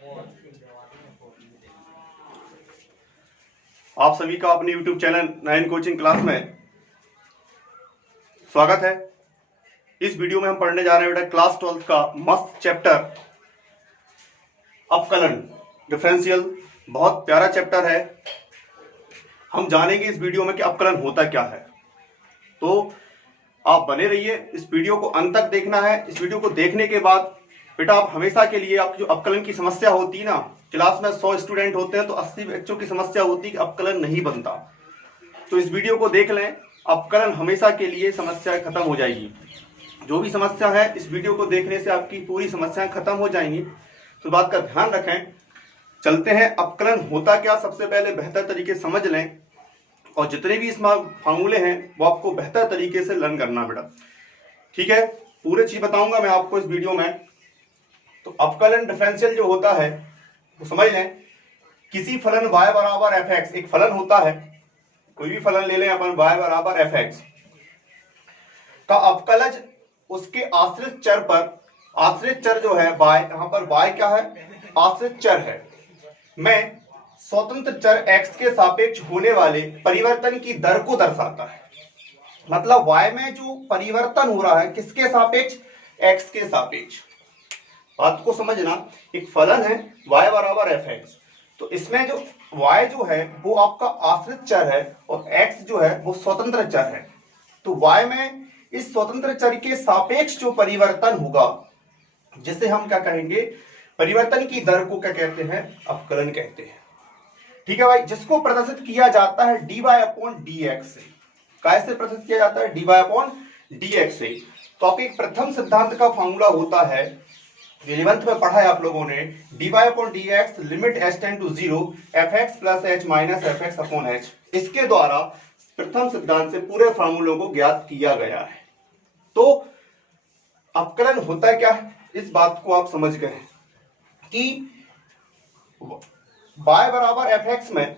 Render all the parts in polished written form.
आप सभी का अपने YouTube चैनल 9 कोचिंग क्लास में स्वागत है। इस वीडियो में हम पढ़ने जा रहे हैं बेटा क्लास 12 का मस्त चैप्टर अपकलन डिफरेंशियल। बहुत प्यारा चैप्टर है। हम जानेंगे इस वीडियो में कि अपकलन होता क्या है। तो आप बने रहिए, इस वीडियो को अंत तक देखना है। इस वीडियो को देखने के बाद बेटा आप हमेशा के लिए आपकी जो अपकलन की समस्या होती है ना, क्लास में 100 स्टूडेंट होते हैं तो 80 बच्चों की समस्या होती है कि अपकलन नहीं बनता। तो इस वीडियो को देख लें, अपकलन हमेशा के लिए समस्या खत्म हो जाएगी। जो भी समस्या है इस वीडियो को देखने से आपकी पूरी समस्याएं खत्म हो जाएंगी। तो बात का ध्यान रखें। चलते हैं, अपकलन होता क्या सबसे पहले बेहतर तरीके से समझ लें, और जितने भी इसमें फार्मूले हैं वो आपको बेहतर तरीके से लर्न करना बेटा, ठीक है। पूरे चीज बताऊंगा मैं आपको इस वीडियो में। तो अपकलन डिफरेंशियल जो होता है वो समझ लें, किसी फलन y बराबर fx, एक फलन होता है, कोई भी फलन ले लें अपन y बराबर fx का अपकलज उसके आश्रित चर पर, आश्रित चर जो है y, यहां पर y क्या है, आश्रित चर है, में स्वतंत्र चर x के सापेक्ष होने वाले परिवर्तन की दर को दर्शाता है। मतलब y में जो परिवर्तन हो रहा है किसके सापेक्ष, x के सापेक्ष। बात को समझना, एक फलन है y बराबर fx, तो इसमें जो y जो है वो आपका आश्रित चर है और x जो है वो स्वतंत्र चर है। तो y में इस स्वतंत्र चर के सापेक्ष जो परिवर्तन होगा, जिसे हम क्या कहेंगे, परिवर्तन की दर को क्या कहते हैं, अपकलन कहते हैं। ठीक है भाई, जिसको प्रदर्शित किया जाता है dy अपॉन dx से। कैसे प्रदर्शित किया जाता है, dy अपॉन dx से। तो आपके प्रथम सिद्धांत का फॉर्मूला होता है, 11th में पढ़ा है आप लोगों ने, dy upon dx limit h tend to 0 fx plus h minus fx upon h। इसके द्वारा प्रथम सिद्धांत से पूरे फार्मूलों को ज्ञात किया गया है। तो अपकलन होता क्या है, इस बात को आप समझ गए कि y बराबर fx में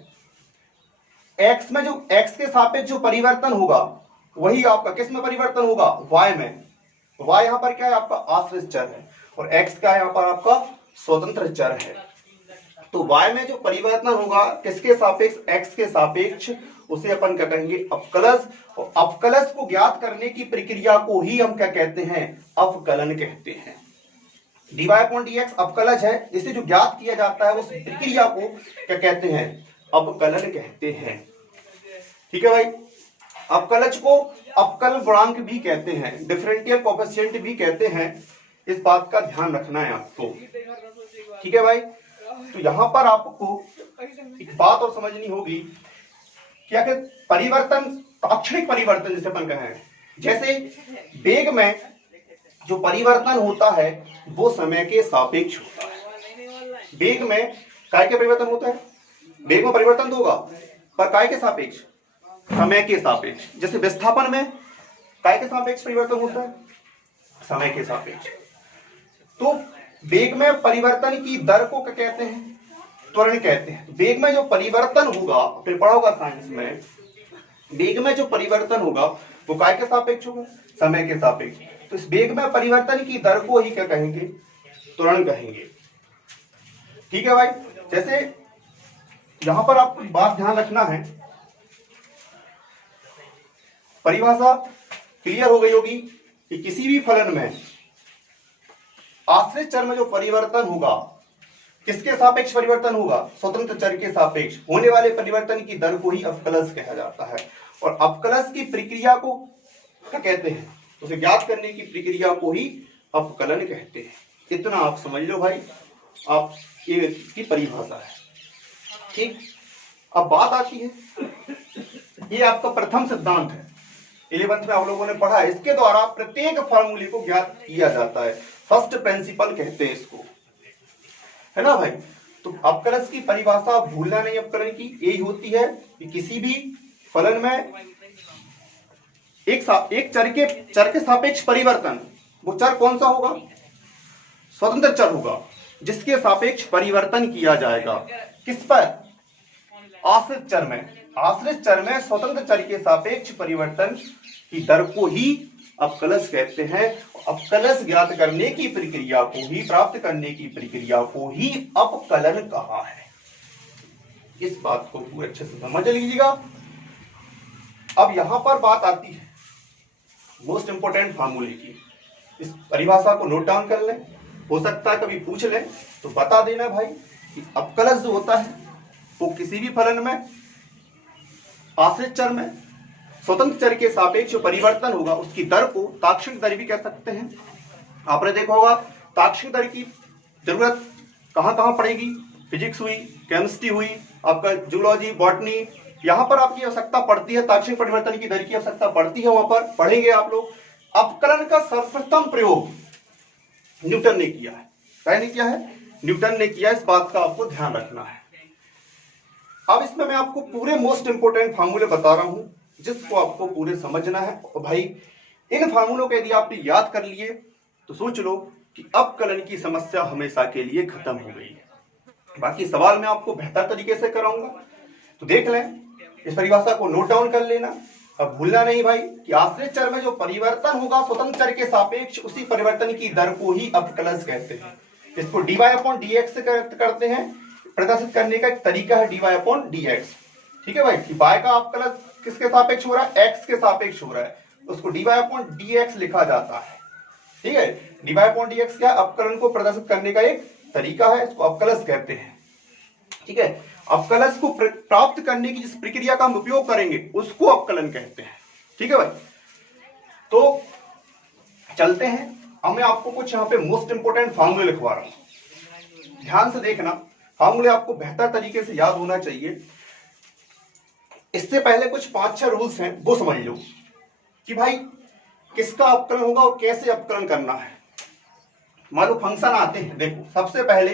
x में जो x के सापेक्ष जो परिवर्तन होगा वही आपका किस में परिवर्तन होगा, y में। y यहां पर क्या है, आपका आश्रित चर है, और x का यहाँ पर आपका स्वतंत्र चर है। तो y में जो परिवर्तन होगा किसके सापेक्ष, x के सापेक्ष, उसे अपन क्या कहेंगे, अपकलज। और अपकलज को ज्ञात करने की प्रक्रिया को ही हम क्या कहते हैं, अपकलन कहते हैं। dy अपॉन dx अपकलज है, इसे जो ज्ञात किया जाता है उस प्रक्रिया को क्या कहते हैं, अपकलन कहते हैं। ठीक है भाई, अपकलज को अपकल गुणांक भी कहते हैं, डिफरेंशियल कोएफिशिएंट भी कहते हैं। इस बात का ध्यान रखना है आपको, ठीक है भाई। तो यहां पर आपको एक बात और समझनी होगी, क्या कि परिवर्तन, ताक्षणिक परिवर्तन जिसे अपन कहें, जैसे वेग में जो परिवर्तन होता है वो समय के सापेक्ष होता है। वेग में काय के परिवर्तन होता है, वेग में परिवर्तन तो होगा पर काय के सापेक्ष, समय के सापेक्ष। जैसे विस्थापन में काय के सापेक्ष परिवर्तन होता है, समय के सापेक्ष। तो वेग में परिवर्तन की दर को क्या कहते हैं, त्वरण कहते हैं। वेग में जो परिवर्तन होगा, फिर पढ़ा होगा साइंस में, वेग में जो परिवर्तन होगा वो काय के सापेक्ष होगा, समय के सापेक्ष। तो इस वेग में परिवर्तन की दर को ही क्या कहेंगे, त्वरण कहेंगे। ठीक है भाई, जैसे यहां पर आपको बात ध्यान रखना है, परिभाषा क्लियर हो गई होगी कि किसी भी फलन में आश्रित चर में जो परिवर्तन होगा किसके सापेक्ष परिवर्तन होगा, स्वतंत्र चर के सापेक्ष होने वाले परिवर्तन की दर को ही अपकलज कहा जाता है। और अपकलज की प्रक्रिया को क्या कहते हैं, उसे ज्ञात करने की प्रक्रिया को ही अपकलन कहते हैं। इतना आप समझ लो भाई, आप ये इसकी परिभाषा है। ठीक, अब बात आती है, ये आपका प्रथम सिद्धांत है, 11th में आप लोगों ने पढ़ा है। इसके द्वारा प्रत्येक फॉर्मूले को ज्ञात किया जाता है, फर्स्ट प्रिंसिपल कहते हैं इसको, है ना भाई। तो अपकलज की परिभाषा भूलना नहीं, अपकलन की यही होती है कि किसी भी फलन में एक चर के सापेक्ष परिवर्तन, वो चर कौन सा होगा, स्वतंत्र चर होगा, जिसके सापेक्ष परिवर्तन किया जाएगा। किस पर, आश्रित चर में। आश्रित चर में स्वतंत्र चर के सापेक्ष परिवर्तन की दर को ही अपकलश कहते हैं। अपकलश ज्ञात करने की प्रक्रिया को ही, प्राप्त करने की प्रक्रिया को ही अपकलन कहा है। इस बात को पूरे अच्छे से समझ लीजिएगा। अब यहां पर बात आती है मोस्ट इंपोर्टेंट फार्मूले की। इस परिभाषा को नोट डाउन कर लें, हो सकता है कभी पूछ लें तो बता देना भाई कि अपकलश जो होता है वो किसी भी फलन में आश्रित चर में स्वतंत्र चर के सापेक्ष परिवर्तन होगा, उसकी दर को ताक्षणिक दर भी कह सकते हैं। आपने देखा होगा ताक्षणिक दर की जरूरत कहां कहां पड़ेगी, फिजिक्स हुई, केमिस्ट्री हुई, आपका जूलॉजी, बॉटनी, यहां पर आपकी आवश्यकता पड़ती है, ताक्षणिक परिवर्तन की दर की आवश्यकता पड़ती है, वहां पर पढ़ेंगे आप लोग। अपकलन का सर्वप्रथम प्रयोग न्यूटन ने किया है। क्या किया है? न्यूटन ने किया। इस बात का आपको ध्यान रखना है। अब इसमें मैं आपको पूरे मोस्ट इंपोर्टेंट फार्मूले बता रहा हूं जिसको आपको पूरे समझना है। और भाई इन फार्मूलों को यदि आपने याद कर लिए तो सोच लो कि अपकलन की समस्या हमेशा के लिए खत्म हो गई है। बाकी सवाल मैं आपको बेहतर तरीके से कराऊंगा, तो देख लें, इस परिभाषा को नोट डाउन कर लेना। अब भूलना नहीं भाई कि आश्रित चर में जो परिवर्तन होगा स्वतंत्र चर के सापेक्ष, उसी परिवर्तन की दर को ही अपकलश कहते हैं। इसको dy/dx से करते हैं, प्रदर्शित करने का एक तरीका है dy/dx। ठीक है भाई, कि y का अपकलश किसके सापेक्ष हो रहा है? x के सापेक्ष हो रहा है, उसको dy/dx लिखा जाता है। ठीक है, dy/dx क्या? अपकलन को प्रदर्शित करने का एक तरीका है, इसको अपकलश कहते हैं। ठीक है, अपकलश को प्राप्त करने की जिस प्रक्रिया का हम उपयोग करेंगे उसको अपकलन कहते हैं। ठीक है भाई, तो चलते हैं। अब मैं आपको कुछ यहाँ पे मोस्ट इंपोर्टेंट फार्मूले लिखवा रहा हूं, ध्यान से देखना। फार्मूले आपको बेहतर तरीके से याद होना चाहिए। इससे पहले कुछ 5-6 रूल्स हैं, वो समझ लो कि भाई किसका अपकलन होगा और कैसे अपकलन करना है। मान लो फंक्शन आते हैं, देखो सबसे पहले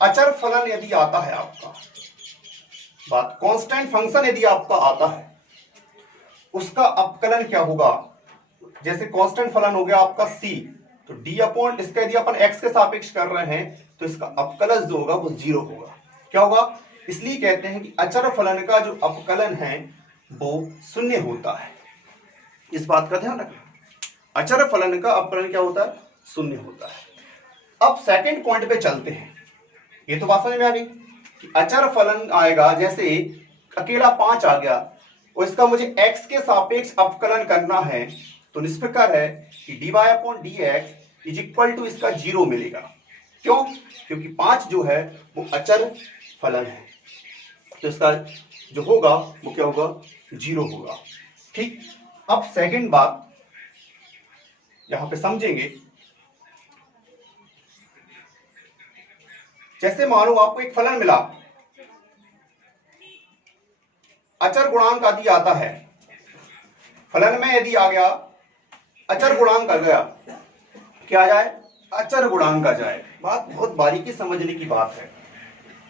अचर फलन यदि आता है आपका, बात कांस्टेंट फंक्शन यदि आपका आता है, उसका अपकलन क्या होगा? जैसे कांस्टेंट फलन हो गया आपका c, तो d/ इसका यदि अपन x के सापेक्ष कर रहे हैं तो इसका अपकलज जो होगा वो 0 होगा। क्या होगा? इसलिए कहते हैं कि अचर फलन का जो अपकलन है वो 0 होता है। इस बात का ध्यान रखना, अचर फलन का अपकलन क्या होता है? 0 होता है। अब सेकंड पॉइंट पे चलते हैं। ये तो बात समझ में आ गई कि अचर फलन आएगा, जैसे अकेला 5 आ गया और इसका मुझे x के सापेक्ष अपकलन करना है, तो निष्प्रकार है कि dy/dx इज इक्वल टू इसका 0 मिलेगा। क्यों? क्योंकि 5 जो है वो अचर फलन है, तो इसका जो होगा वो क्या होगा? 0 होगा। ठीक, अब सेकंड बात यहां पे समझेंगे। जैसे मानो आपको एक फलन मिला, अचर गुणांक आदि आता है, फलन में यदि आ गया अचर गुणांक आ गया, क्या आ जाए? अचर गुणांक आ जाए। बात बहुत बारीकी समझने की बात है।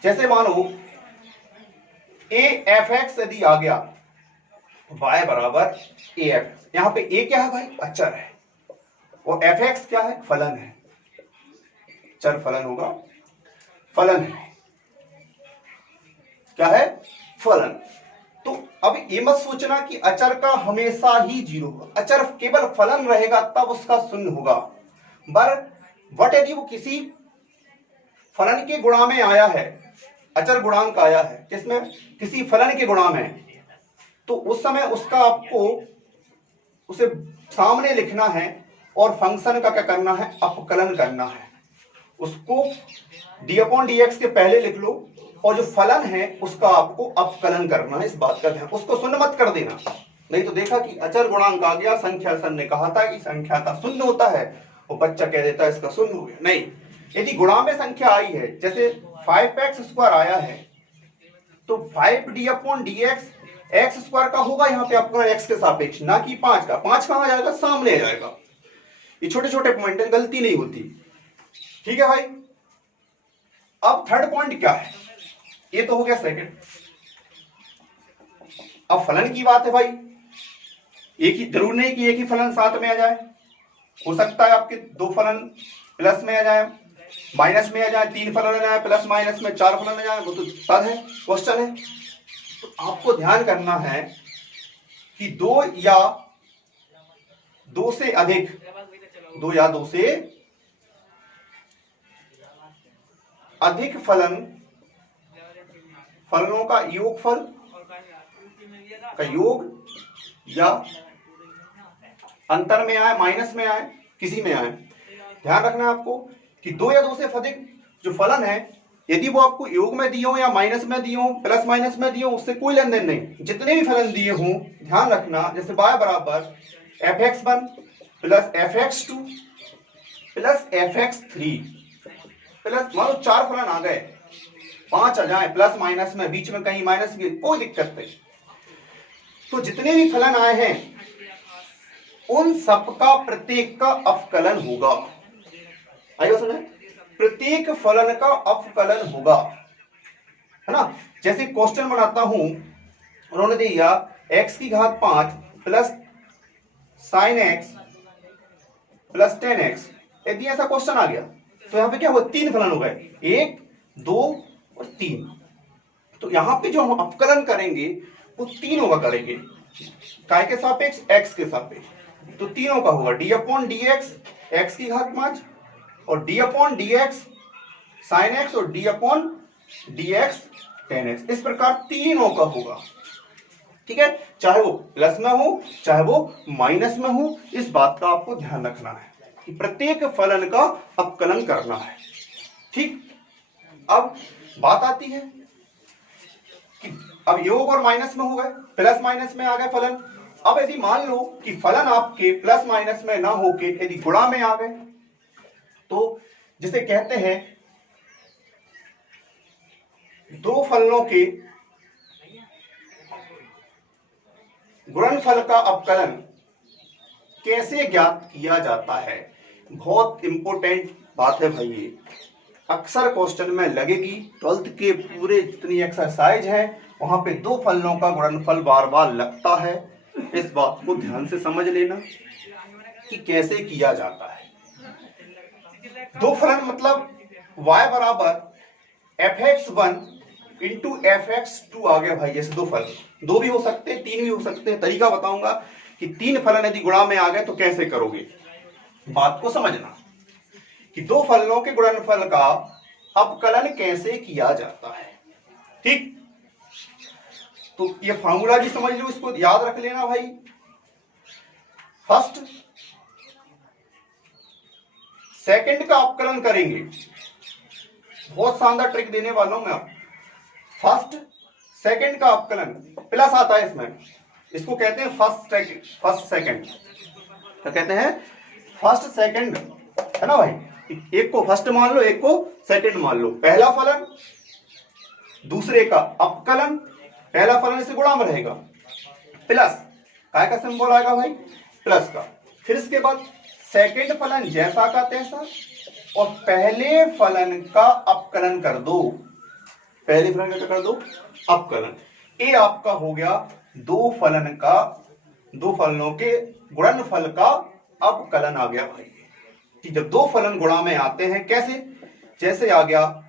जैसे मानो a(f(x) यदि आ गया, y बराबर ax, यहां पे a क्या है भाई? अचर है, और f(x) क्या है? फलन है, चर फलन होगा, फलन है। क्या है? फलन। तो अब ये मत सोचना कि अचर का हमेशा ही 0 होगा, अचर केवल फलन रहेगा तब उसका 0 होगा। बट यदि वो किसी फलन के गुणा में आया है, अचर गुणांक आया है, किसमें? किसी फलन के गुणा में, तो उस समय उसका आपको उसे सामने लिखना है और फंक्शन का क्या करना है? अपकलन करना है। उसको d/dx के पहले लिख लो और जो फलन है उसका आपको अपकलन करना है। इस बात का ध्यान, उसको 0 मत कर देना। नहीं तो देखा कि अचर गुणांक आ गया, संख्या सर ने कहा था कि संख्या का 0 होता है, वो बच्चा कह देता है इसका 0 हो गया। नहीं, यदि गुणा में संख्या आई है, जैसे 5x² आया है, तो 5d/dx x² का होगा यहाँ पे आपका x के सापेक्ष, ना कि 5 का। 5 कहां जाएगा? सामने आ जाएगा। ये छोटे छोटे पॉइंट है, गलती नहीं होती। ठीक है भाई, अब थर्ड पॉइंट क्या है? ये तो हो गया सेकंड। अब फलन की बात है भाई, एक ही, जरूर नहीं कि एक ही फलन साथ में आ जाए, हो सकता है आपके 2 फलन प्लस में आ जाए, माइनस में आ जाए, 3 फलन आ जाए, प्लस माइनस में 4 फलन आ जाए, वो तो तद है, क्वेश्चन है। तो आपको ध्यान करना है कि 2 या दो से अधिक, दो या दो से अधिक फलनों का योगफल का योग या अंतर में आए, माइनस में आए, किसी में आए। ध्यान रखना है आपको कि दो या दो से अधिक जो फलन है, यदि वो आपको योग में दिए हो या माइनस में दिए हो, प्लस माइनस में दिए हो, उससे कोई लेन देन नहीं। जितने भी फलन दिए हों, ध्यान रखना, जैसे y बराबर fx1 plus fx2 plus fx3 plus, मान लो 4 फलन आ गए, 5 आ जाए प्लस माइनस में, बीच में कहीं माइनस भी, कोई दिक्कत नहीं। तो जितने भी फलन आए हैं उन सबका प्रत्येक का अवकलन होगा। आइए सुने, प्रत्येक फलन का अवकलन होगा, है ना। जैसे क्वेश्चन बनाता हूं, उन्होंने दिया x की घात 5 plus sin x plus 10x। यदि ऐसा क्वेश्चन आ गया तो यहां पे क्या हुआ, 3 फलन हो गए, 1 2 और 3। तो यहां पे जो हम अवकलन करेंगे वो तीनों का करेंगे, काय के सापेक्ष, x के सापेक्ष। तो तीनों का होगा d upon d x x की घात 5 और d upon d x sine x और d upon d x ten x. इस प्रकार तीनों का होगा, ठीक है, चाहे वो प्लस में हो चाहे वो माइनस में हो। इस बात का आपको ध्यान रखना है कि प्रत्येक फलन का अवकलन करना है, ठीक। अब बात आती है कि अब योग और माइनस में हो गए, प्लस माइनस में आ गए फलन। अब यदि मान लो कि फलन आपके प्लस माइनस में ना होके यदि गुणा में आ गए, तो जिसे कहते हैं दो फलनों के गुणनफल का अवकलन कैसे ज्ञात किया जाता है। बहुत इंपॉर्टेंट बात है भाई, ये अक्सर क्वेश्चन में लगेगी। 12th के पूरे जितनी एक्सरसाइज है वहां पे दो फलनों का गुणनफल बार बार लगता है। इस बात को ध्यान से समझ लेना कि कैसे किया जाता है। दो फलन मतलब y बराबर fx1 इंटू fx2 आ गया भाई। जैसे दो फलन, दो भी हो सकते हैं, तीन भी हो सकते हैं। तरीका बताऊंगा कि तीन फलन यदि गुणा में आ गए तो कैसे करोगे। बात को समझना कि दो फलनों के गुणनफल का अवकलन कैसे किया जाता है, ठीक। तो ये फार्मूला भी समझ लो, इसको याद रख लेना भाई। फर्स्ट सेकंड का अवकलन करेंगे, बहुत शानदार ट्रिक देने वाला हूं मैं आप। फर्स्ट सेकंड का अवकलन, प्लस आता है इसमें, इसको कहते हैं फर्स्ट सेकंड। क्या कहते हैं, फर्स्ट सेकंड, है ना भाई। एक को फर्स्ट मान लो, एक को सेकंड मान लो। पहला फलन दूसरे का अवकलन, पहला फलन इसे गुणा में रहेगा, प्लस काय का सिंबल आएगा भाई, प्लस का। फिर इसके बाद सेकंड फलन जैसा का तैसा और पहले फलन का अवकलन कर दो। पहले फलन का क्या कर दो, अवकलन। ये आपका हो गया दो फलनों के गुणनफल का अवकलन आ गया भाई। कि जब दो फलन गुणा में आते हैं कैसे, जैसे आ गया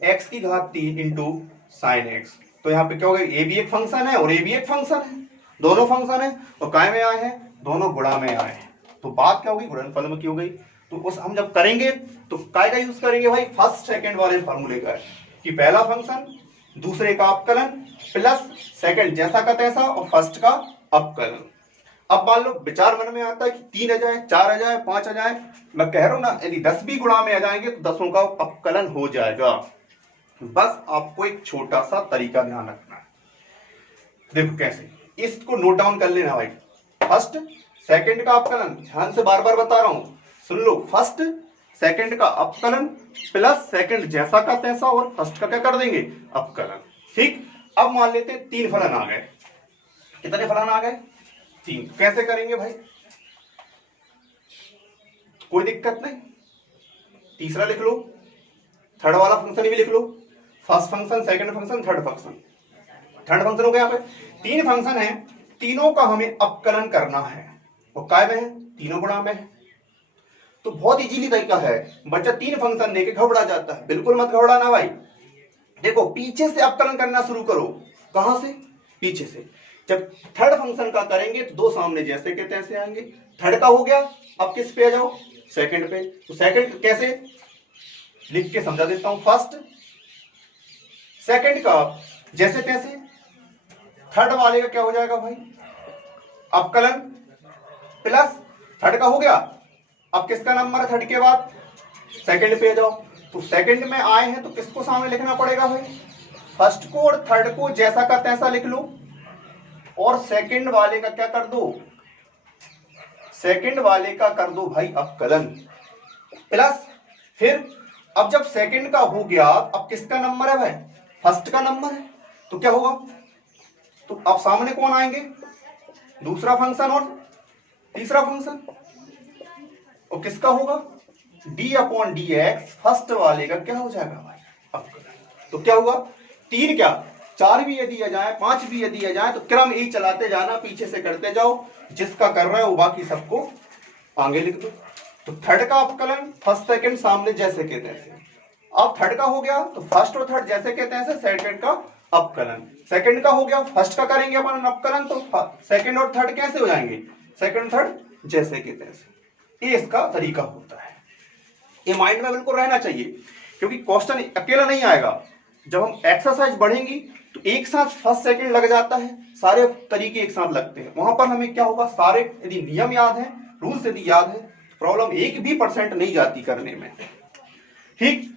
x की घात 3 इंटू साइन एक्स। तो यहाँ पे क्या हो गया, ए भी एक फंक्शन है और ए भी एक फंक्शन है, दोनों फंक्शन है और काय में आए हैं, दोनों गुणा में आए हैं। तो बात क्या होगी, गुणनफल में की हो गई। तो उस हम जब करेंगे तो काय का यूज करेंगे भाई, फर्स्ट सेकंड वाले फार्मूले का, कि पहला फंक्शन दूसरे का अवकलन प्लस सेकंड जैसा का तैसा और फर्स्ट का अवकलन। अब मान लो विचार मन में आता है कि 3 आ जाए, 4 आ जाए, 5 आ जाए। मैं कह रहा हूं ना, यदि 10 भी गुणा में आ जाएंगे तो 10 का अवकलन हो जाएगा। बस आपको एक छोटा सा तरीका ध्यान रखना है। देखो कैसे, इसको नोट डाउन कर लेना भाई। फर्स्ट सेकंड का अवकलन, ध्यान से बार बार बता रहा हूं, सुन लो। फर्स्ट सेकंड का अवकलन प्लस सेकंड जैसा का तैसा और फर्स्ट का क्या कर देंगे, अवकलन, ठीक। अब मान लेते हैं 3 फलन आ गए। कितने फलन आ गए, 3। कैसे करेंगे भाई, कोई दिक्कत नहीं, तीसरा लिख लो, थर्ड वाला फंक्शन भी लिख लो। First function, second function, third function. Third function हो गया। यहाँ पे 3 फंक्शन है, तीनों का हमें अवकलन करना है। वो काय में है, तीनों गुणा में है। तो बहुत इजीली तरीका है। बच्चा 3 फंक्शन लेके घबरा जाता है, बिल्कुल मत घबराना भाई। देखो पीछे से अवकलन करना शुरू करो। कहां से, पीछे से। जब थर्ड फंक्शन का करेंगे तो दो सामने जैसे के तैसे आएंगे, थर्ड का हो गया, अब किस पे आ जाओ, सेकंड पे। तो सेकंड कैसे लिख के समझा देता हूं, फर्स्ट सेकंड का जैसे तैसे, थर्ड वाले का क्या हो जाएगा भाई, अवकलन प्लस थर्ड का हो गया, अब किसका नंबर है थर्ड के बाद, सेकंड पे आ जाओ। तो सेकंड में आए हैं तो किसको सामने लिखना पड़ेगा भाई, फर्स्ट को और थर्ड को जैसा का तैसा लिख लो, और सेकंड वाले का क्या कर दो, सेकंड वाले का कर दो भाई अवकलन प्लस। फिर अब जब सेकंड का हो गया, अब किसका नंबर है भाई, फर्स्ट का नंबर है, तो क्या होगा, तो अब सामने कौन आएंगे, दूसरा फंक्शन और तीसरा फंक्शन, और किसका होगा, d upon d x, first वाले का क्या हो जाएगा भाई अवकलन। तो क्या हुआ, तीन क्या चार भी यदि आ जाए, पांच भी यदि आ जाए, तो क्रम ही चलाते जाना, पीछे से करते जाओ, जिसका कर रहा है वो बाकी सबको आगे लिख दो। तो थर्ड का अवकलन फर्स्ट सेकंड सामने जैसे के तैसे, अब थर्ड का हो गया तो फर्स्ट और थर्ड जैसे के तैसे, सेकंड का अवकलन, सेकंड का हो गया फर्स्ट का करेंगे अपन अवकलन, तो सेकंड और थर्ड कैसे हो जाएंगे, सेकंड थर्ड जैसे के तैसे। ये इसका तरीका होता है, ये माइंड में बिल्कुल रहना चाहिए, क्योंकि क्वेश्चन अकेला नहीं आएगा। जब हम एक्सरसाइज बढ़ेंगी तो एक साथ फर्स्ट सेकंड लग जाता है, सारे तरीके एक साथ लगते हैं, वहां पर हमें क्या होगा, सारे यदि नियम याद है, रूल्स यदि याद है, प्रॉब्लम 1% नहीं जाती करने में। ठीक,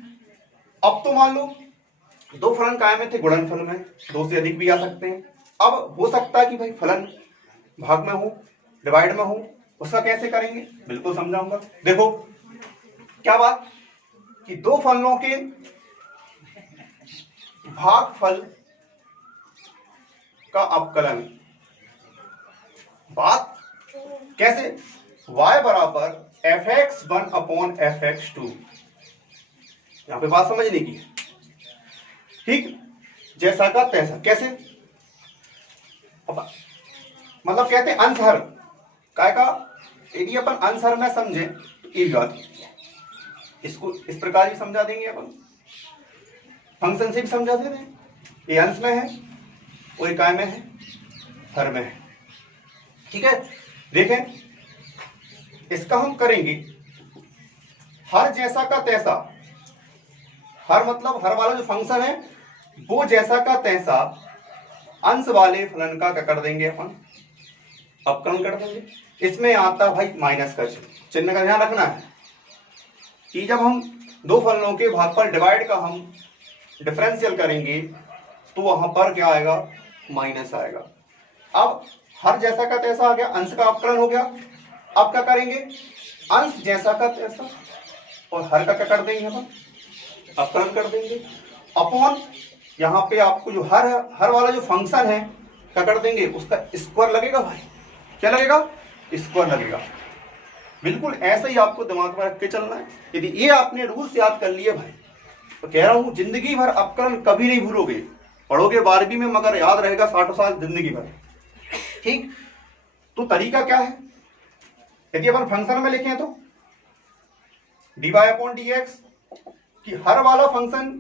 अब तो मान लो दो फलन कायम में थे, गुणनफल में दो से अधिक भी आ सकते हैं। अब हो सकता है कि भाई फलन भाग में हो, डिवाइड में हो, उसका कैसे करेंगे बिल्कुल समझाऊंगा। देखो क्या बात कि दो फलनों के भागफल का अवकलन, बात कैसे, y बराबर fx1 अपॉन fx2, यहां पे बात समझने की, ठीक, जैसा का तैसा, कैसे, मतलब कहते हैं अंशहर काय का, यदि अपन अंशहर में समझे तो ये बात, इसको इस प्रकार ही समझा देंगे अपन, फंक्शन से भी समझा दे रहे हैं, ये अंश में है और काय में है, हर में है, ठीक है। देखें इसका हम करेंगे हर जैसा का तैसा, हर मतलब हर वाला जो फंक्शन है वो जैसा का तैसा अंश वाले फलन का क्या कर देंगे अपन, अवकलन कर देंगे। इसमें आता भाई माइनस का चिन्ह का ध्यान रखना है कि जब हम दो फलनों के भागफल डिवाइड का हम डिफरेंशियल करेंगे तो वहां पर क्या आएगा, माइनस आएगा। अब हर जैसा का तैसा आ गया, अंश का अवकलन हो गया। अब क्या करेंगे, अंश जैसा का तैसा और हर का क्या कर देंगे हम, अवकलन कर देंगे, अपॉन यहाँ पे आपको जो हर वाला जो फंक्शन है क्या कर देंगे, उसका स्क्वायर लगेगा भाई, क्या लगेगा, स्क्वायर लगेगा। बिल्कुल ऐसे ही आपको दिमाग में रख के चलना है। यदि ये आपने रूल्स याद कर लिए भाई तो कह रहा हूं जिंदगी भर अवकलन कभी नहीं भूलोगे, पढ़ोगे 12वीं में मगर याद रहेगा 60 साल जिंदगी भर। ठीक, तो तरीका क्या है, यदि अपन फंक्शन में लिखें तो dy अपॉन dx कि हर वाला फंक्शन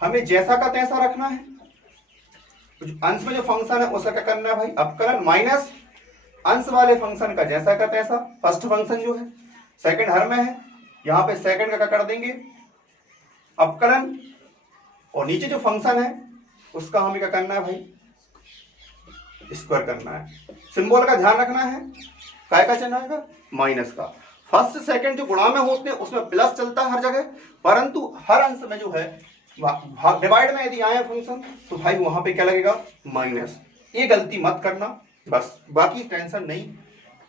हमें जैसा का तैसा रखना है, अंश में जो फंक्शन है उसका क्या करना है भाई, अवकलन माइनस अंश वाले फंक्शन का जैसा का तैसा, फर्स्ट फंक्शन जो है, सेकंड हर में है, यहां पे सेकंड का क्या कर देंगे, अवकलन, और नीचे जो फंक्शन है उसका हमें क्या करना है भाई, स्क्वायर करना है। सिंबल का ध्यान रखना है, काय का चिन्ह आएगा, माइनस का। फर्स्ट सेकंड जो गुणा में होते हैं उसमें प्लस चलता है हर जगह, परंतु हर अंश में जो है डिवाइड में यदि आए फंक्शन तो भाई वहां पे क्या लगेगा, माइनस। ये गलती मत करना बस, बाकी टेंशन नहीं।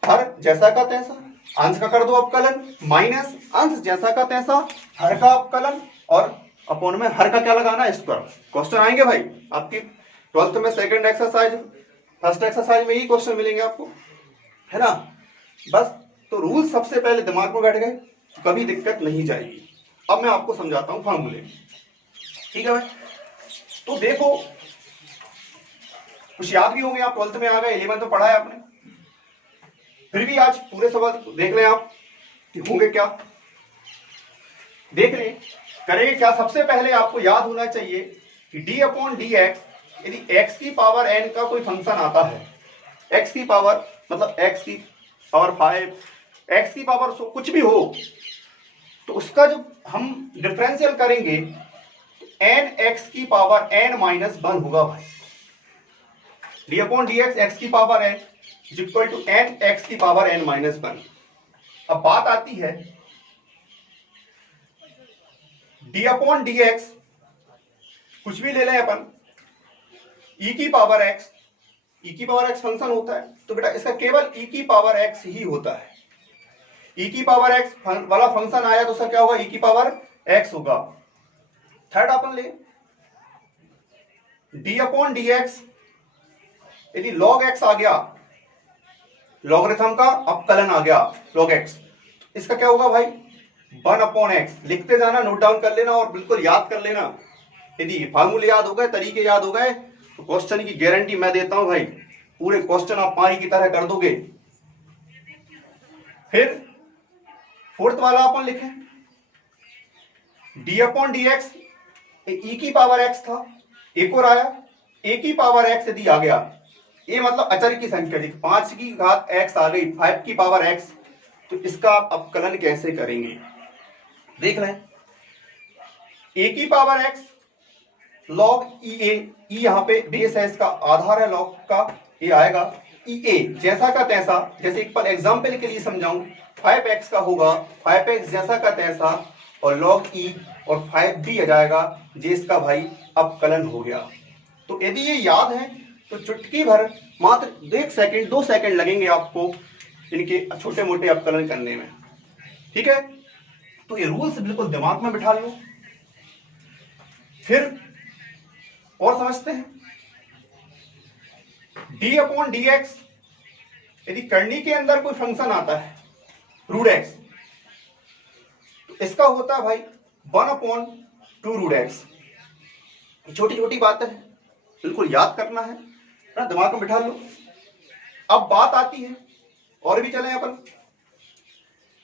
हर जैसा का तैसा, अंश का कर दो अवकलन, माइनस अंश जैसा का तैसा, हर का अवकलन, और अपॉन में हर का क्या लगाना है, स्क्वायर। क्वेश्चन आएंगे भाई आपकी 12th में सेकंड एक्सरसाइज, फर्स्ट एक्सरसाइज में ही क्वेश्चन मिलेंगे आपको, है ना। बस तो रूल सबसे पहले दिमाग में बैठ गए तो कभी दिक्कत नहीं जाएगी। अब मैं आपको समझाता हूं फॉर्मूले, ठीक है भाई। तो देखो कुछ याद भी होंगे, आप 12th में आ गए, 11th में पढ़ा है आपने, फिर भी आज पूरे सवाल देख लें आप कि होंगे क्या, देख लें करेंगे क्या। सबसे पहले आपको याद होना चाहिए कि d अपॉन डी एक्स, यदि x की पावर n का कोई फंक्शन आता है, x की पावर मतलब x की पावर 5, एक्स की पावर कुछ भी हो, तो उसका जब हम डिफरेंशियल करेंगे एन एक्स की पावर n माइनस 1 होगा भाई। डी अपॉन डी एक्स की power n is equal to n x की पावर n माइनस 1। अब बात आती है डी अपॉन डी एक्स, कुछ भी ले लें अपन, e की पावर x, e की पावर x फंक्शन होता है, तो बेटा इसका केवल e की पावर x ही होता है। e की पावर x वाला फंक्शन आया तो उसका क्या होगा, e की पावर x होगा। थर्ड अपन ले d अपॉन डी एक्स, यदि log x आ गया, लॉगरिथम का अपकलन आ गया log x, इसका क्या होगा भाई 1 अपॉन एक्स। लिखते जाना, नोट डाउन कर लेना और बिल्कुल याद कर लेना। यदि फार्मूले याद हो गए, तरीके याद हो गए, तो क्वेश्चन की गारंटी मैं देता हूं भाई, पूरे क्वेश्चन आप पारी की तरह कर दोगे। फिर फोर्थ वाला अपन लिखें D upon d x, e की पावर x था, एक और आया a की पावर x यदि आ गया, ये मतलब अचर की संख्या थी, 5 की घात x आ गई, 5 की पावर x, तो इसका आप अपकलन कैसे करेंगे देख लें। a की power x log e a, e यहां पे बेस है, इसका आधार है log का, ये आएगा e a जैसा का तैसा, जैसे एक पर एग्जाम्पल के लिए समझाऊं, 5x का होगा 5x जैसा का तैसा, और log e और 5b आ जाएगा, जिसका भाई अपकलन हो गया। तो यदि ये याद है तो चुटकी भर मात्र 1 सेकंड 2 सेकंड लगेंगे आपको इनके छोटे मोटे अपकलन करने में, ठीक है। तो ये रूल्स बिल्कुल दिमाग में बिठा लो। फिर और समझते हैं d अपॉन डी एक्स, यदि करनी के अंदर कोई फंक्शन आता है रूट एक्स, तो इसका होता है भाई 1 अपॉन 2 रूट एक्स। छोटी छोटी बातें हैं, बिल्कुल याद करना है ना, दिमाग में बिठा लो। अब बात आती है, और भी चलें अपन,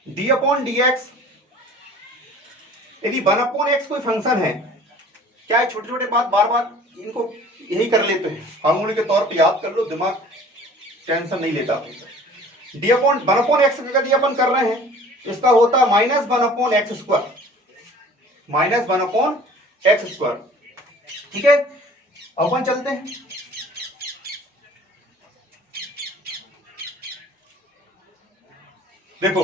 d अपॉन डी एक्स, यदि 1 अपॉन एक्स कोई फंक्शन है, क्या है छोटे छोटे बात बार बार इनको यही कर लेते हैं, फार्मूले के तौर पे याद कर लो, दिमाग टेंशन नहीं लेता। डी अपॉन 1 अपॉन एक्स का यदि अपन कर रहे हैं, इसका होता है minus 1 upon x square, minus 1 upon x square, ठीक है। अपन चलते हैं, देखो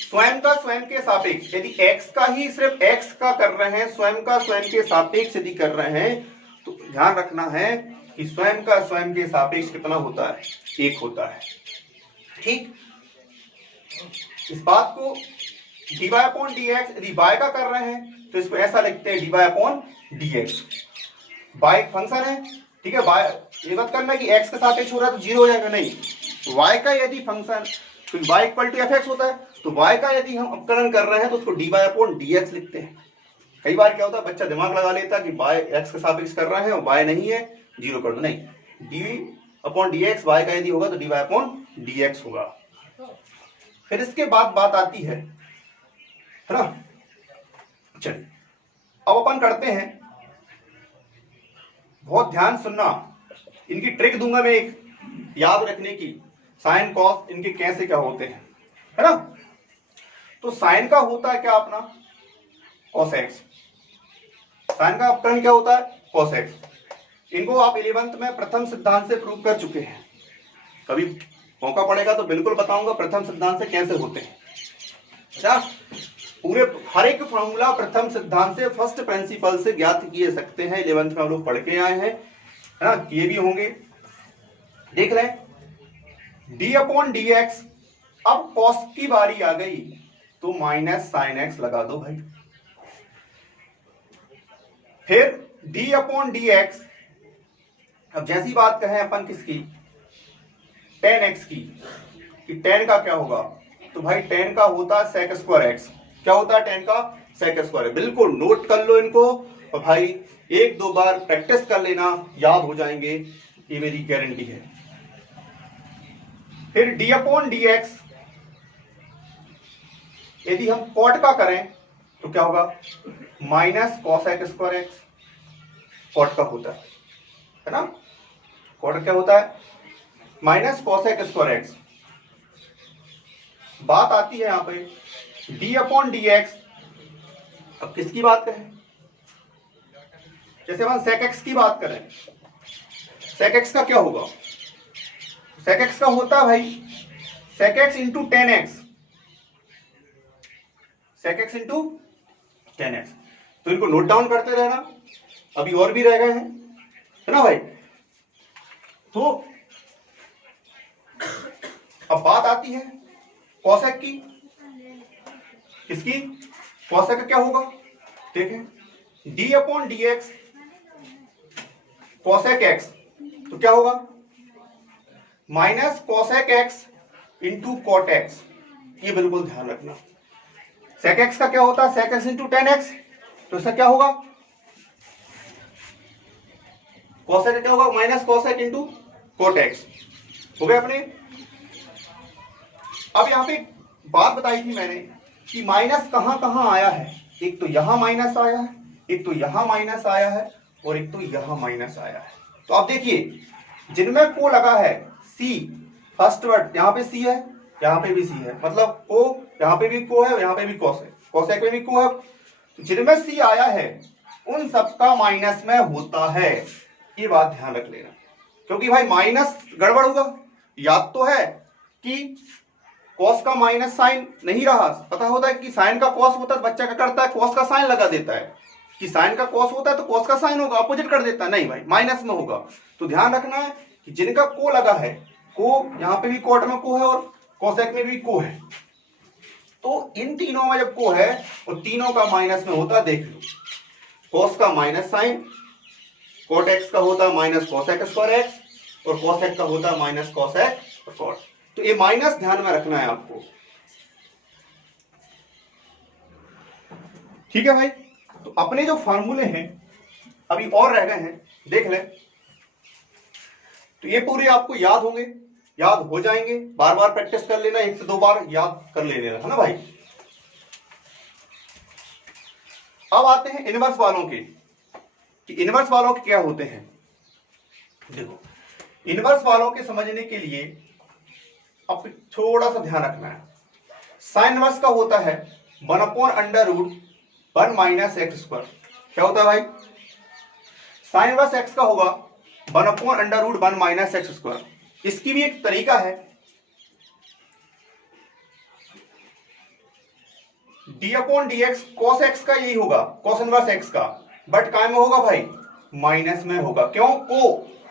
स्वयं का स्वयं के सापेक्ष, यदि x का ही सिर्फ x का कर रहे हैं, स्वयं का स्वयं के सापेक्ष यदि कर रहे हैं, तो ध्यान रखना है कि स्वयं का स्वयं के सापेक्ष कितना होता है, 1 होता है, ठीक। इस बात को dy अपॉन dx, यदि y का कर रहे हैं तो इसको ऐसा लिखते हैं dy upon dx। y function है, ठीक है, y ये बात करना कि x के सापेक्ष हो रहा है तो 0 हो जाएगा, नहीं, y का यदि फंक्शन, तो y इक्वल टू fx होता है, तो y का यदि हम अपकलन कर रहे हैं तो उसको dy अपॉन dx लिखते हैं। कई बार क्या होता है, बच्चा दिमाग लगा लेता कि y x के सापेक्ष कर रहे हैं और y नहीं है, 0 कर दो, नहीं, dy अपॉन dx y का यदि होगा तो dy अपॉन dx होगा। फिर इसके बाद बात आती है ना, चलिए अब अपन करते हैं, बहुत ध्यान सुनना, इनकी ट्रिक दूंगा मैं एक याद रखने की, साइन कॉस इनके कैसे क्या होते हैं, है ना। तो साइन का होता है क्या अपना कॉस एक्स, साइन का अपकरण क्या होता है कॉस एक्स। इनको आप 11th में प्रथम सिद्धांत से प्रूव कर चुके हैं, कभी मौका पड़ेगा तो बिल्कुल बताऊंगा प्रथम सिद्धांत से कैसे होते हैं। अच्छा, पूरे हर एक फॉर्मूला प्रथम सिद्धांत से, फर्स्ट प्रिंसिपल से ज्ञात किए सकते हैं, 11th में हम लोग पढ़ के आए हैं, है ना, किए भी होंगे। देख रहे हैं डी अपॉन डी एक्स, अब कॉस की बारी आ गई तो माइनस साइन एक्स लगा दो भाई। फिर डी अपॉन डी एक्स, अब जैसी बात कहें अपन किसकी, टेन एक्स की, कि टेन का क्या होगा, तो भाई टेन का होता है सेक स्क्वायर एक्स। क्या होता है टेन का सेक स्क्वायर, बिल्कुल नोट कर लो इनको, और भाई 1-2 बार प्रैक्टिस कर लेना, याद हो जाएंगे, ये मेरी गारंटी है। फिर डी अपॉन डी एक्स, यदि हम कॉट का करें तो क्या होगा, minus cos x square x, cot का होता है ना, कॉट क्या होता है minus cos x square x. बात आती है यहाँ पे डी अपॉन डी एक्स। अब किसकी बात करें, जैसे हम सेक एक्स की बात करें, सेक एक्स का क्या होगा, सेक एक्स का होता है भाई sec x into tan x, sec x into tan x. तो इनको नोट डाउन करते रहना, अभी और भी रह गए हैं, है ना भाई। तो अब बात आती है कॉसेक की, किसकी, कॉसेक का क्या होगा, देखें d upon d x cosec x, तो क्या होगा minus cosec x into cot x. ये बिल्कुल ध्यान रखना। सेक एक्स का क्या होता है sec x into tan x, तो इसका क्या होगा कॉसेक का क्या होगा minus cosec into cot x. हो गया अपने। अब यहां पे बात बताई थी मैंने कि माइनस कहां कहां आया है, एक तो यहां माइनस आया है, एक तो यहां माइनस आया है, और एक तो यहां माइनस आया है। तो आप देखिए जिनमें को लगा है सी, फर्स्ट वर्ड यहां पे सी है, यहां पे भी सी है, मतलब को यहां पे भी को है, यहां पे भी कॉस है, कॉसेक में भी को है। तो जिनमें सी आया है उन सबका माइनस में होता है, ये बात ध्यान रख लेना। क्योंकि भाई माइनस गड़बड़ होगा, याद तो है कि कॉस का माइनस साइन नहीं रहा, पता होता है कि साइन का कॉस होता है, बच्चा क्या करता है कॉस का साइन लगा देता है कि साइन का कॉस होता है तो कॉस का साइन होगा, अपोजिट कर देता है, नहीं भाई माइनस में होगा। तो ध्यान रखना है कि जिनका को लगा है, को यहां पे भी कॉट में को है और कॉसेक में भी को है, तो इन तीनों में जब को है और तीनों का माइनस में होता, देख लो कॉस का माइनस साइन, कॉट एक्स का होता माइनस कॉसेक स्क्वायर एक्स, और कॉसेक का होता माइनस कॉसेक कॉट। तो ये माइनस ध्यान में रखना है आपको, ठीक है भाई। तो अपने जो फार्मूले हैं अभी और रह गए हैं, देख ले। तो ये पूरे आपको याद होंगे, याद हो जाएंगे, बार बार प्रैक्टिस कर लेना, एक से दो बार याद कर लेना, है ना भाई। अब आते हैं इनवर्स वालों के, कि इनवर्स वालों के क्या होते हैं। देखो इनवर्स वालों के समझने के लिए अब थोड़ा सा ध्यान रखना है। साइन इनवर्स का होता है 1/√1 माइनस एक्स स्क्वायर। क्या होता है भाई, साइन इनवर्स एक्स का होगा 1/√1 माइनस एक्स स्क्वायर। इसकी भी एक तरीका है, D upon d x cos x का यही होगा, कॉस इनवर्स एक्स का, बट काय में होगा भाई माइनस में होगा। क्यों,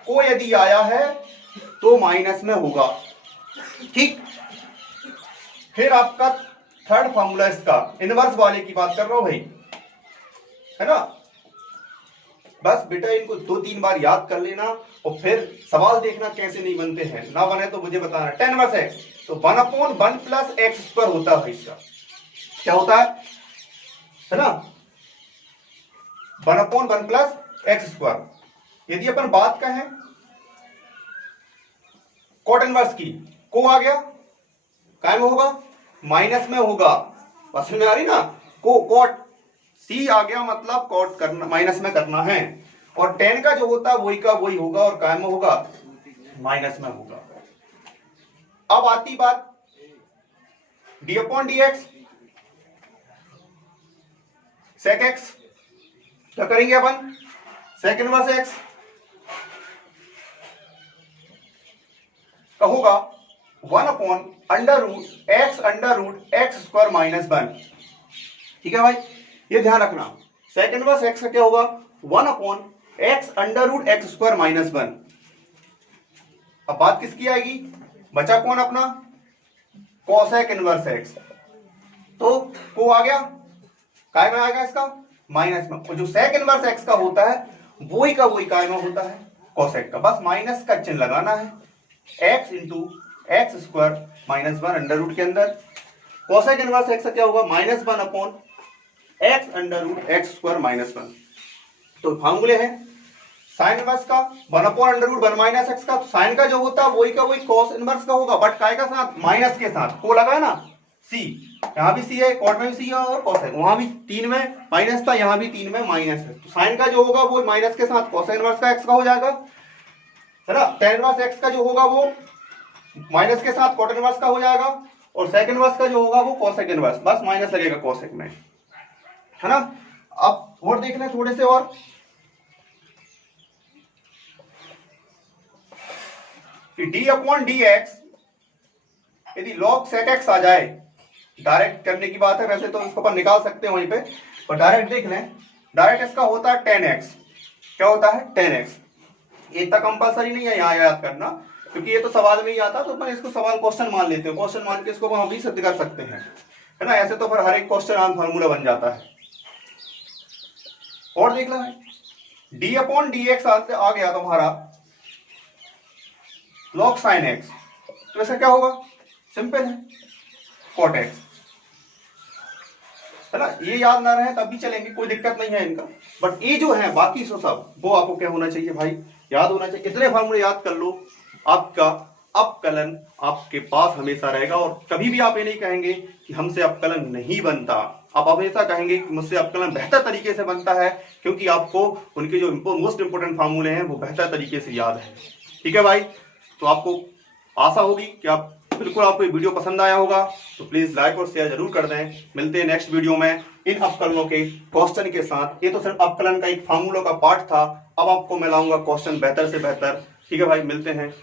को यदि आया है तो माइनस में होगा, ठीक। फिर आपका थर्ड फॉर्मूला इसका इनवर्स वाले की बात कर रहा हूं भाई, है ना। बस बेटा इनको 2-3 बार याद कर लेना और फिर सवाल देखना कैसे नहीं बनते हैं, ना बने तो मुझे बताना। टेन इनवर्स एक्स तो 1/1 प्लस एक्स स्क्वायर होता है इसका, क्या होता है ना 1/1 प्लस एक्स स्क्वायर। यदि अपन बात कहें कॉट इनवर्स की, को आ गया काय में होगा माइनस में होगा, बस में आ रही ना, को कॉट सी आ गया मतलब कॉट करना माइनस में करना है, और टेन का जो होता है वही का वही होगा और काय में होगा माइनस में होगा। अब आती बात d upon d x sec x, क्या करेंगे अपन सेक इनवर्स एक्स का होगा 1/√x स्क्वायर माइनस 1। ठीक है भाई, ये ध्यान रखना। सेक इनवर्स एक्स का क्या होगा 1/√x स्क्वायर माइनस 1। अब बात किसकी आएगी, बचा कौन अपना कोसेक इनवर्स एक्स, तो को आ गया काय में आएगा इसका माइनस में, और जो सेक इनवर्स एक्स का होता है वही का वही काय में होता है कोसेक का, बस माइनस का चिन्ह लगाना है, x into x square minus 1 under root के अंदर। कोसेक इनवर्स एक्स का क्या होगा -1/x स्क्वायर माइनस 1। तो फार्मूले हैं साइन इनवर्स का 1/√1 माइनस एक्स का, तो साइन का जो होता है वही का वही कॉस इनवर्स का होगा, बट काय का साथ माइनस के साथ, को लगा है ना सी, यहां भी सी है, कॉट में भी सी है और कॉस है, वहां भी 3 में माइनस था, यहां भी 3 में माइनस है, तो साइन का जो होगा वो माइनस के साथ कोसेक इनवर्स का एक्स का हो जाएगा, है ना। टेन इनवर्स एक्स का जो होगा वो माइनस के साथ कॉट इनवर्स का हो जाएगा, और सेक इनवर्स का जो होगा वो कोसेक इनवर्स, बस माइनस लगेगा कोसेक में, है ना। अब और देख लें थोड़े से, और डी अपॉन डी एक्स यदि log sec x आ जाए, डायरेक्ट करने की बात है, वैसे तो इसको अपन निकाल सकते हैं वहीं पे, पर डायरेक्ट देख लें। डायरेक्ट इसका होता है 10x, क्या होता है 10x। इतना कंपलसरी नहीं है यहाँ याद करना, क्योंकि ये तो सवाल में ही आता, तो अपन इसको सवाल क्वेश्चन मान लेते हैं, क्वेश्चन मान के इसको हम भी सिद्ध कर सकते हैं, है ना। ऐसे तो फिर हर एक क्वेश्चन आंसर फार्मूला बन जाता है। और देख लो डी अपॉन डी एक्स आ गया तुम्हारा log sin x, तो ऐसा क्या होगा, सिंपल है cot x, है ना। ये याद ना रहे तब भी चलेंगे, कोई दिक्कत नहीं है इनका, बट ये जो है बाकी सब वो आपको क्या होना चाहिए भाई, याद होना चाहिए। इतने फार्मूले याद कर लो, आपका अपकलन आपके पास हमेशा रहेगा, और कभी भी आप ये नहीं कहेंगे कि हमसे अपकलन नहीं बनता, आप हमेशा कहेंगे कि मुझसे अपकलन बेहतर तरीके से बनता है, क्योंकि आपको उनके जो मोस्ट इंपोर्टेंट फार्मूले हैं वो बेहतर तरीके से याद है। ठीक है भाई, तो आपको आशा होगी कि बिल्कुल आपको ये वीडियो पसंद आया होगा, तो प्लीज लाइक और शेयर जरूर कर दें। मिलते हैं नेक्स्ट वीडियो में इन अपकलनों के क्वेश्चन के साथ। ये तो सिर्फ अपकलन का एक फार्मूलों का पार्ट था, अब आपको मैं लाऊंगा क्वेश्चन बेहतर से बेहतर। ठीक है भाई, मिलते हैं।